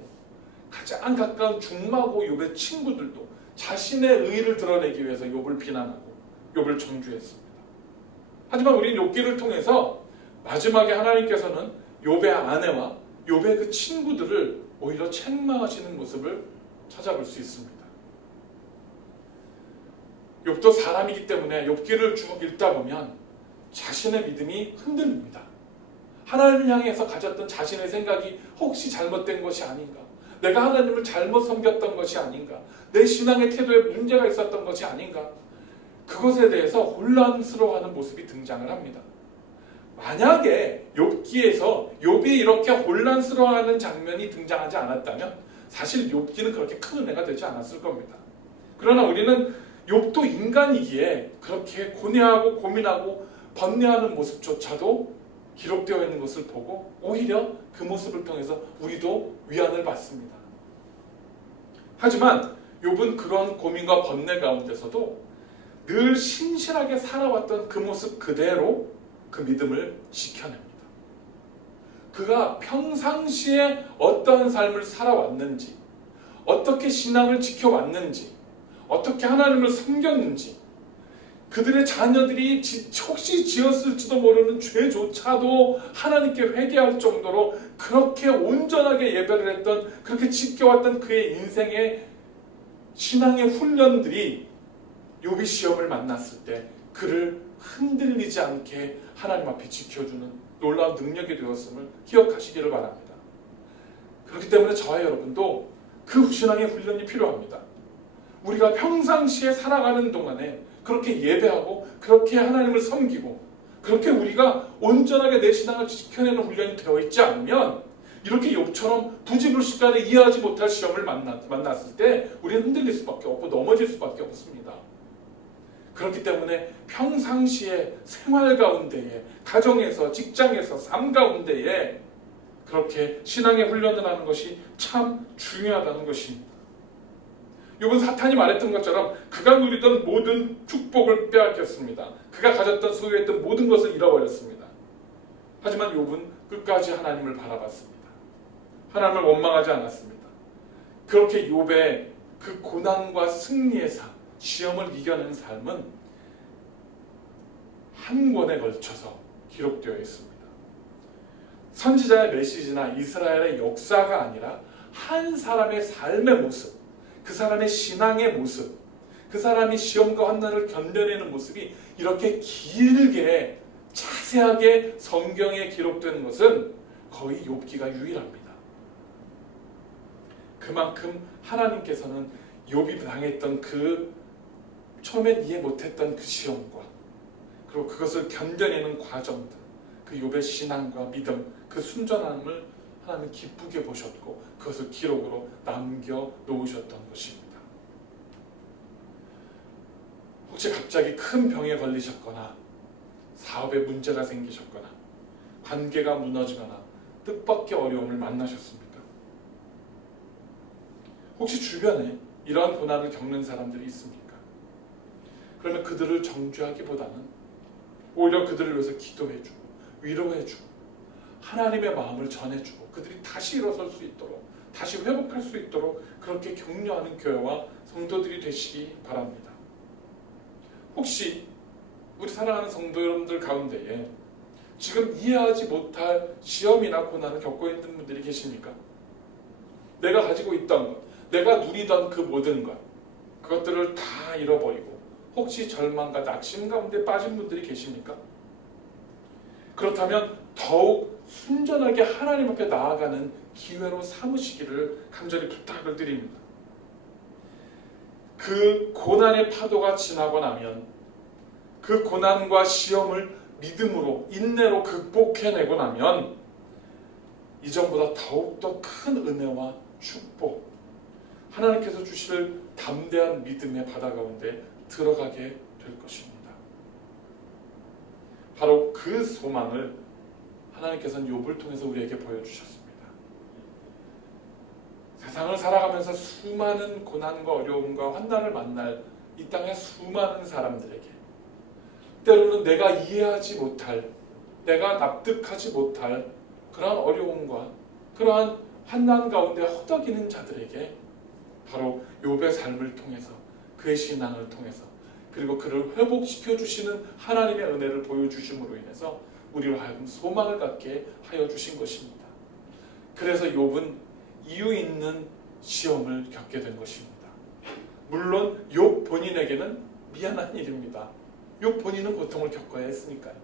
가장 가까운 중마고 욥의 친구들도 자신의 의의를 드러내기 위해서 욥을 비난하고 욥을 정죄했습니다. 하지만 우리는 욥기를 통해서 마지막에 하나님께서는 욥의 아내와 욥의 그 친구들을 오히려 책망하시는 모습을 찾아볼 수 있습니다. 욥도 사람이기 때문에 욥기를 쭉 읽다 보면 자신의 믿음이 흔들립니다. 하나님을 향해서 가졌던 자신의 생각이 혹시 잘못된 것이 아닌가, 내가 하나님을 잘못 섬겼던 것이 아닌가, 내 신앙의 태도에 문제가 있었던 것이 아닌가, 그것에 대해서 혼란스러워하는 모습이 등장을 합니다. 만약에 욥기에서 욥이 이렇게 혼란스러워하는 장면이 등장하지 않았다면 사실 욥기는 그렇게 큰 은혜가 되지 않았을 겁니다. 그러나 우리는 욥도 인간이기에 그렇게 고뇌하고 고민하고 번뇌하는 모습조차도 기록되어 있는 것을 보고 오히려 그 모습을 통해서 우리도 위안을 받습니다. 하지만 욥은 그런 고민과 번뇌 가운데서도 늘 신실하게 살아왔던 그 모습 그대로 그 믿음을 지켜냅니다. 그가 평상시에 어떠한 삶을 살아왔는지, 어떻게 신앙을 지켜왔는지, 어떻게 하나님을 섬겼는지, 그들의 자녀들이 혹시 지었을지도 모르는 죄조차도 하나님께 회개할 정도로 그렇게 온전하게 예배를 했던, 그렇게 지켜왔던 그의 인생의 신앙의 훈련들이 욥이 시험을 만났을 때 그를 흔들리지 않게 하나님 앞에 지켜주는 놀라운 능력이 되었음을 기억하시기를 바랍니다. 그렇기 때문에 저와 여러분도 그 신앙의 훈련이 필요합니다. 우리가 평상시에 살아가는 동안에 그렇게 예배하고 그렇게 하나님을 섬기고 그렇게 우리가 온전하게 내 신앙을 지켜내는 훈련이 되어 있지 않으면 이렇게 욥처럼 부지불식간에 이해하지 못할 시험을 만났을 때 우리는 흔들릴 수밖에 없고 넘어질 수밖에 없습니다. 그렇기 때문에 평상시에 생활 가운데에, 가정에서, 직장에서, 삶 가운데에 그렇게 신앙의 훈련을 하는 것이 참 중요하다는 것입니다. 욥은 사탄이 말했던 것처럼 그가 누리던 모든 축복을 빼앗겼습니다. 그가 가졌던 소유했던 모든 것을 잃어버렸습니다. 하지만 욥은 끝까지 하나님을 바라봤습니다. 하나님을 원망하지 않았습니다. 그렇게 욥의 그 고난과 승리의 삶, 시험을 이겨낸 삶은 한 권에 걸쳐서 기록되어 있습니다. 선지자의 메시지나 이스라엘의 역사가 아니라 한 사람의 삶의 모습, 그 사람의 신앙의 모습, 그 사람이 시험과 환난을 견뎌내는 모습이 이렇게 길게 자세하게 성경에 기록되는 것은 거의 욥기가 유일합니다. 그만큼 하나님께서는 욥이 당했던 그 처음엔 이해 못했던 그 시험과 그리고 그것을 견뎌내는 과정들, 그 욥의 신앙과 믿음, 그 순전함을 하나님은 기쁘게 보셨고 그것을 기록으로 남겨놓으셨던 것입니다. 혹시 갑자기 큰 병에 걸리셨거나 사업에 문제가 생기셨거나 관계가 무너지거나 뜻밖의 어려움을 만나셨습니까? 혹시 주변에 이러한 고난을 겪는 사람들이 있습니까? 그러면 그들을 정죄하기보다는 오히려 그들을 위해서 기도해주고 위로해주고 하나님의 마음을 전해주고 그들이 다시 일어설 수 있도록 다시 회복할 수 있도록 그렇게 격려하는 교회와 성도들이 되시기 바랍니다. 혹시 우리 사랑하는 성도 여러분들 가운데에 지금 이해하지 못할 시험이나 고난을 겪고 있는 분들이 계십니까? 내가 가지고 있던 것, 내가 누리던 그 모든 것, 그것들을 다 잃어버리고 혹시 절망과 낙심 가운데 빠진 분들이 계십니까? 그렇다면 더욱 순전하게 하나님 앞에 나아가는 기회로 삼으시기를 간절히 부탁을 드립니다. 그 고난의 파도가 지나고 나면 그 고난과 시험을 믿음으로 인내로 극복해내고 나면 이전보다 더욱더 큰 은혜와 축복, 하나님께서 주실 담대한 믿음의 바다 가운데 들어가게 될 것입니다. 바로 그 소망을 하나님께서는 욥을 통해서 우리에게 보여주셨습니다. 세상을 살아가면서 수많은 고난과 어려움과 환난을 만날 이 땅의 수많은 사람들에게 때로는 내가 이해하지 못할, 내가 납득하지 못할 그러한 어려움과 그러한 환난 가운데 허덕이는 자들에게 바로 욥의 삶을 통해서 그의 신앙을 통해서 그리고 그를 회복시켜 주시는 하나님의 은혜를 보여주심으로 인해서 우리로 하여금 소망을 갖게 하여 주신 것입니다. 그래서 욥은 이유 있는 시험을 겪게 된 것입니다. 물론 욥 본인에게는 미안한 일입니다. 욥 본인은 고통을 겪어야 했으니까요.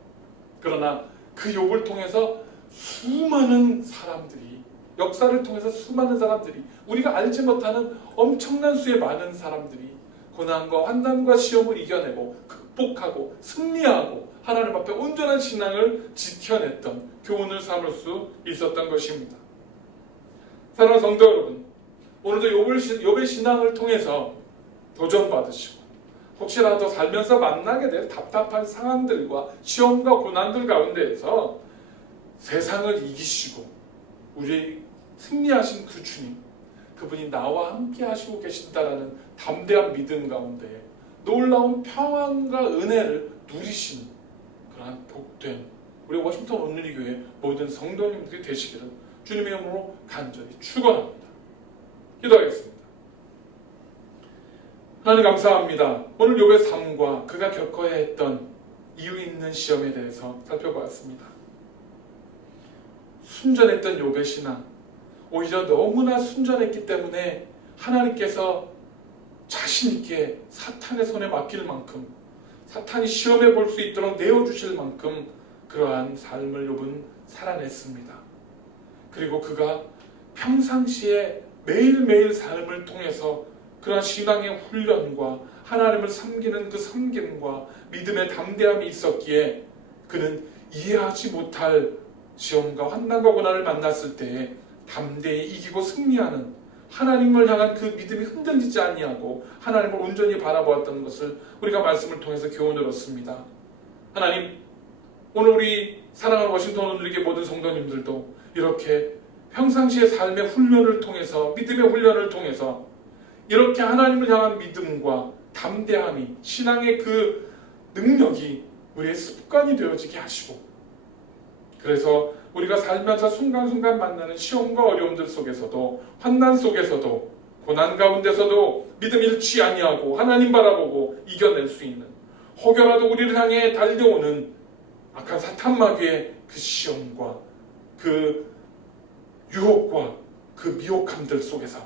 그러나 그 욥을 통해서 수많은 사람들이, 역사를 통해서 수많은 사람들이, 우리가 알지 못하는 엄청난 수의 많은 사람들이 고난과 환난과 시험을 이겨내고 극복하고 승리하고 하나님 앞에 온전한 신앙을 지켜냈던 교훈을 삼을 수 있었던 것입니다. 사랑하는 성도 여러분, 오늘도 욥의 신앙을 통해서 도전받으시고 혹시라도 살면서 만나게 될 답답한 상황들과 시험과 고난들 가운데에서 세상을 이기시고 우리 승리하신 그 주님, 그분이 나와 함께 하시고 계신다라는 담대한 믿음 가운데 놀라운 평안과 은혜를 누리신 그러한 복된 우리 워싱턴 온누리교회 모든 성도님들이 되시기를 주님의 이름으로 간절히 축원합니다. 기도하겠습니다. 하나님 감사합니다. 오늘 욥의 삶과 그가 겪어야 했던 이유 있는 시험에 대해서 살펴보았습니다. 순전했던 욥의 신앙, 오히려 너무나 순전했기 때문에 하나님께서 자신 있게 사탄의 손에 맡길 만큼, 사탄이 시험해 볼 수 있도록 내어주실 만큼 그러한 삶을 욥은 살아냈습니다. 그리고 그가 평상시에 매일매일 삶을 통해서 그러한 신앙의 훈련과 하나님을 섬기는 그 섬김과 믿음의 담대함이 있었기에 그는 이해하지 못할 시험과 환난과 고난을 만났을 때에 담대히 이기고 승리하는 하나님을 향한 그 믿음이 흔들리지 아니하고 하나님을 온전히 바라보았던 것을 우리가 말씀을 통해서 교훈을 얻습니다. 하나님, 오늘 우리 사랑하는 워싱턴 온누리교회 모든 성도님들도 이렇게 평상시의 삶의 훈련을 통해서, 믿음의 훈련을 통해서 이렇게 하나님을 향한 믿음과 담대함이, 신앙의 그 능력이 우리의 습관이 되어지게 하시고, 그래서 우리가 살면서 순간순간 만나는 시험과 어려움들 속에서도, 환난 속에서도, 고난 가운데서도 믿음 잃지 아니하고 하나님 바라보고 이겨낼 수 있는, 혹여라도 우리를 향해 달려오는 악한 사탄 마귀의 그 시험과 그 유혹과 그 미혹함들 속에서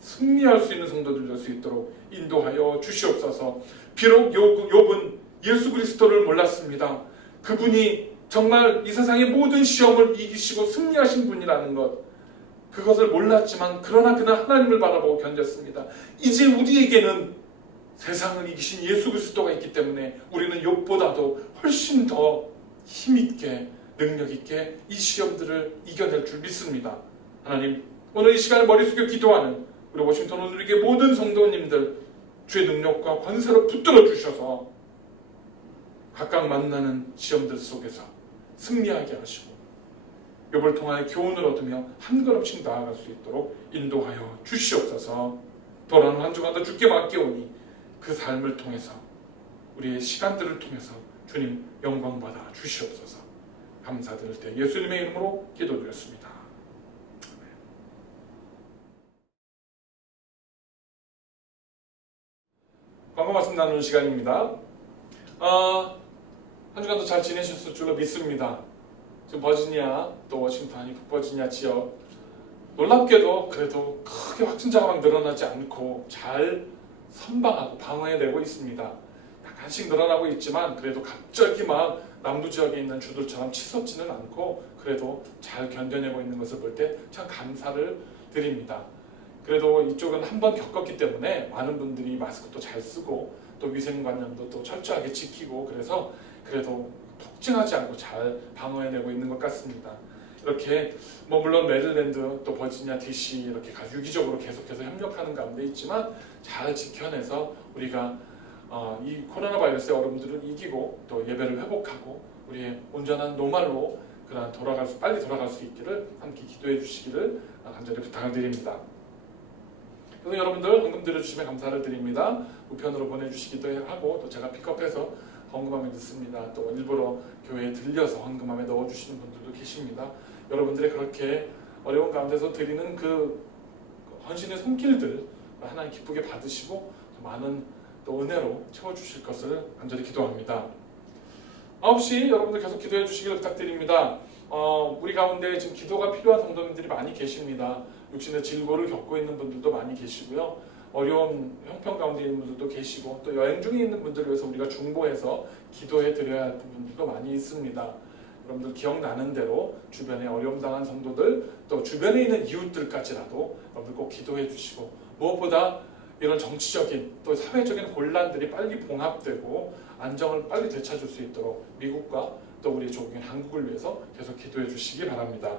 승리할 수 있는 성도들 될 수 있도록 인도하여 주시옵소서. 비록 욥은 예수 그리스도를 몰랐습니다. 그분이 정말 이 세상의 모든 시험을 이기시고 승리하신 분이라는 것, 그것을 몰랐지만 그러나 그는 하나님을 바라보고 견뎠습니다. 이제 우리에게는 세상을 이기신 예수 그리스도가 있기 때문에 우리는 욥보다도 훨씬 더 힘있게 능력있게 이 시험들을 이겨낼 줄 믿습니다. 하나님, 오늘 이 시간에 머리 숙여 기도하는 우리 워싱턴 온누리교회 모든 성도님들 주의 능력과 권세로 붙들어 주셔서 각각 만나는 시험들 속에서 승리하게 하시고 욥을 통하여 교훈을 얻으며 한 걸음씩 나아갈 수 있도록 인도하여 주시옵소서. 돌아오는 한 주간도 주께 맡겨오니 그 삶을 통해서 우리의 시간들을 통해서 주님 영광받아 주시옵소서. 감사드릴 때 예수님의 이름으로 기도드렸습니다. 아멘. 말씀 나누는 시간입니다. 한 주간도 잘 지내셨을 줄로 믿습니다. 지금 버지니아 또 워싱턴이 북버지니아 지역 놀랍게도 그래도 크게 확진자가 막 늘어나지 않고 잘 선방하고 방어해내고 있습니다. 약간씩 늘어나고 있지만 그래도 갑자기 막 남부 지역에 있는 주들처럼 치솟지는 않고 그래도 잘 견뎌내고 있는 것을 볼 때 참 감사를 드립니다. 그래도 이쪽은 한번 겪었기 때문에 많은 분들이 마스크도 잘 쓰고 또 위생관념도 또 철저하게 지키고 그래서 그래도 폭증하지 않고 잘 방어해내고 있는 것 같습니다. 이렇게 물론 메릴랜드 또 버지니아 DC 이렇게 유기적으로 계속해서 협력하는 가운데 있지만 잘 지켜내서 우리가 이 코로나 바이러스의 어려움들을 이기고 또 예배를 회복하고 우리의 온전한 노말로 빨리 돌아갈 수 있기를 함께 기도해 주시기를 간절히 부탁을 드립니다. 그래서 여러분들 헌금 드려주시면 감사를 드립니다. 우편으로 보내주시기도 하고 또 제가 픽업해서 헌금함에 넣습니다. 또 일부러 교회에 들려서 헌금함에 넣어주시는 분들도 계십니다. 여러분들의 그렇게 어려운 가운데서 드리는 그 헌신의 손길들 하나님 기쁘게 받으시고 많은 또 은혜로 채워주실 것을 간절히 기도합니다. 9시 여러분들 계속 기도해 주시기를 부탁드립니다. 우리 가운데 지금 기도가 필요한 성도님들이 많이 계십니다. 육신의 질고를 겪고 있는 분들도 많이 계시고요. 어려운 형편 가운데 있는 분들도 계시고 또 여행 중에 있는 분들을 위해서 우리가 중보해서 기도해 드려야 할 부분들도 많이 있습니다. 여러분들 기억나는 대로 주변에 어려움 당한 성도들 또 주변에 있는 이웃들까지라도 여러분들 꼭 기도해 주시고 무엇보다 이런 정치적인 또 사회적인 혼란들이 빨리 봉합되고 안정을 빨리 되찾을 수 있도록 미국과 또 우리 조국인 한국을 위해서 계속 기도해 주시기 바랍니다.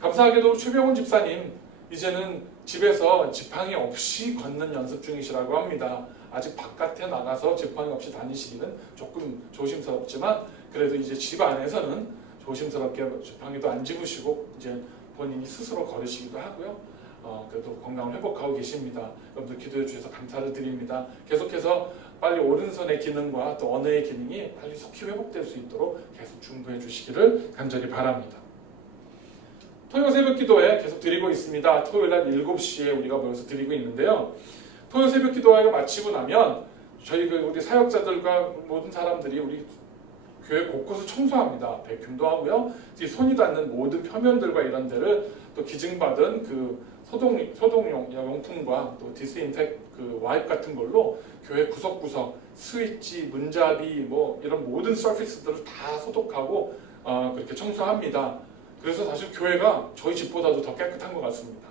감사하게도 최병훈 집사님 이제는 집에서 지팡이 없이 걷는 연습 중이시라고 합니다. 아직 바깥에 나가서 지팡이 없이 다니시기는 조금 조심스럽지만 그래도 이제 집 안에서는 조심스럽게 지팡이도 안 집으시고 이제 본인이 스스로 걸으시기도 하고요. 그래도 건강을 회복하고 계십니다. 여러분들 기도해 주셔서 감사를 드립니다. 계속해서 빨리 오른손의 기능과 또 언어의 기능이 빨리 속히 회복될 수 있도록 계속 중보해 주시기를 간절히 바랍니다. 토요 새벽 기도회 계속 드리고 있습니다. 토요일 날 7시에 우리가 모여서 드리고 있는데요. 토요 새벽 기도회가 마치고 나면 저희 우리 사역자들과 모든 사람들이 우리 교회 곳곳을 청소합니다. 백균도 하고요. 손이 닿는 모든 표면들과 이런 데를 또 기증받은 그 소독용 용품과 또 디스인펙 그 와이프 같은 걸로 교회 구석구석 스위치, 문잡이 이런 모든 서피스들을 다 소독하고 그렇게 청소합니다. 그래서 사실 교회가 저희 집보다도 더 깨끗한 것 같습니다.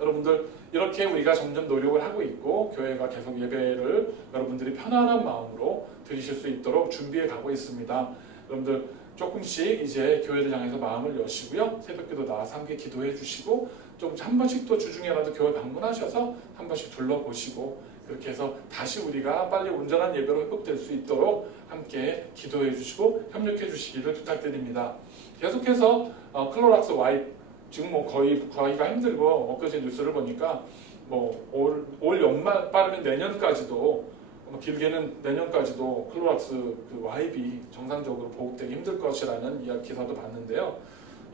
여러분들 이렇게 우리가 점점 노력을 하고 있고 교회가 계속 예배를 여러분들이 편안한 마음으로 드리실 수 있도록 준비해 가고 있습니다. 여러분들 조금씩 이제 교회를 향해서 마음을 여시고요. 새벽기도 나와서 함께 기도해 주시고 좀 한 번씩 또 주중에라도 교회 방문하셔서 한 번씩 둘러보시고 그렇게 해서 다시 우리가 빨리 온전한 예배로 회복될 수 있도록 함께 기도해 주시고 협력해 주시기를 부탁드립니다. 계속해서 클로락스 와이프 지금 거의 구하기가 힘들고 엊그제 뉴스를 보니까 올 연말 빠르면 내년까지도 길게는 내년까지도 클로락스 그 와이프이 정상적으로 보급되기 힘들 것이라는 기사도 봤는데요.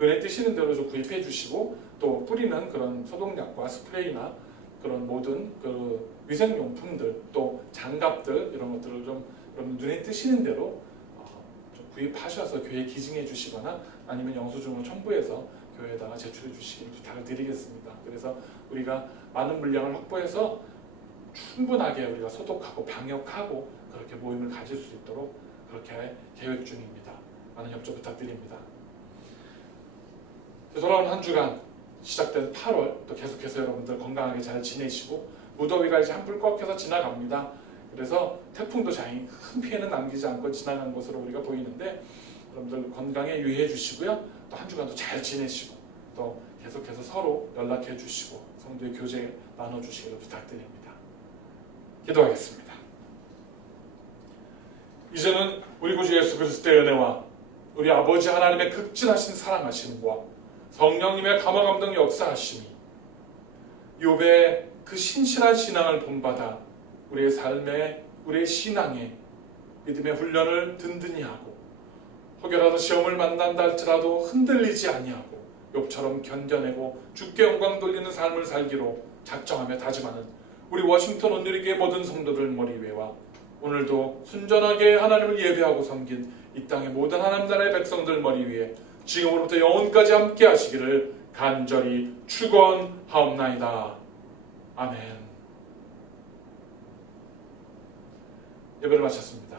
은혜 뜨시는 대로 좀 구입해 주시고 또 뿌리는 그런 소독약과 스프레이나 그런 모든 그 위생용품들 또 장갑들 이런 것들을 좀 여러분 눈에 뜨시는 대로 좀 구입하셔서 교회에 기증해 주시거나 아니면 영수증을 첨부해서 교회에다가 제출해 주시기를 부탁을 드리겠습니다. 그래서 우리가 많은 물량을 확보해서 충분하게 우리가 소독하고 방역하고 그렇게 모임을 가질 수 있도록 그렇게 계획 중입니다. 많은 협조 부탁드립니다. 돌아온 한 주간 시작된 8월 또 계속해서 여러분들 건강하게 잘 지내시고 무더위가 이제 한풀 꺾여서 지나갑니다. 그래서 태풍도 다행히 큰 피해는 남기지 않고 지나간 것으로 우리가 보이는데 여러분들 건강에 유의해 주시고요. 또 한 주간도 잘 지내시고 또 계속해서 서로 연락해 주시고 성도의 교제 나눠주시기를 부탁드립니다. 기도하겠습니다. 이제는 우리 구주 예수 그리스도의 은혜와 우리 아버지 하나님의 극진하신 사랑하심과 성령님의 감화감동 역사하심이 욥의 그 신실한 신앙을 본받아 우리의 삶에 우리의 신앙에 믿음의 훈련을 든든히 하고 혹여라도 시험을 만난다 할지라도 흔들리지 아니하고 욥처럼 견뎌내고 주께 영광 돌리는 삶을 살기로 작정하며 다짐하는 우리 워싱턴 온누리교회 모든 성도들 머리 위에와 오늘도 순전하게 하나님을 예배하고 섬긴 이 땅의 모든 하나님 나라의 백성들 머리 위에 지금으로부터 영원까지 함께 하시기를 간절히 축원하옵나이다. 아멘. 예배를 마쳤습니다.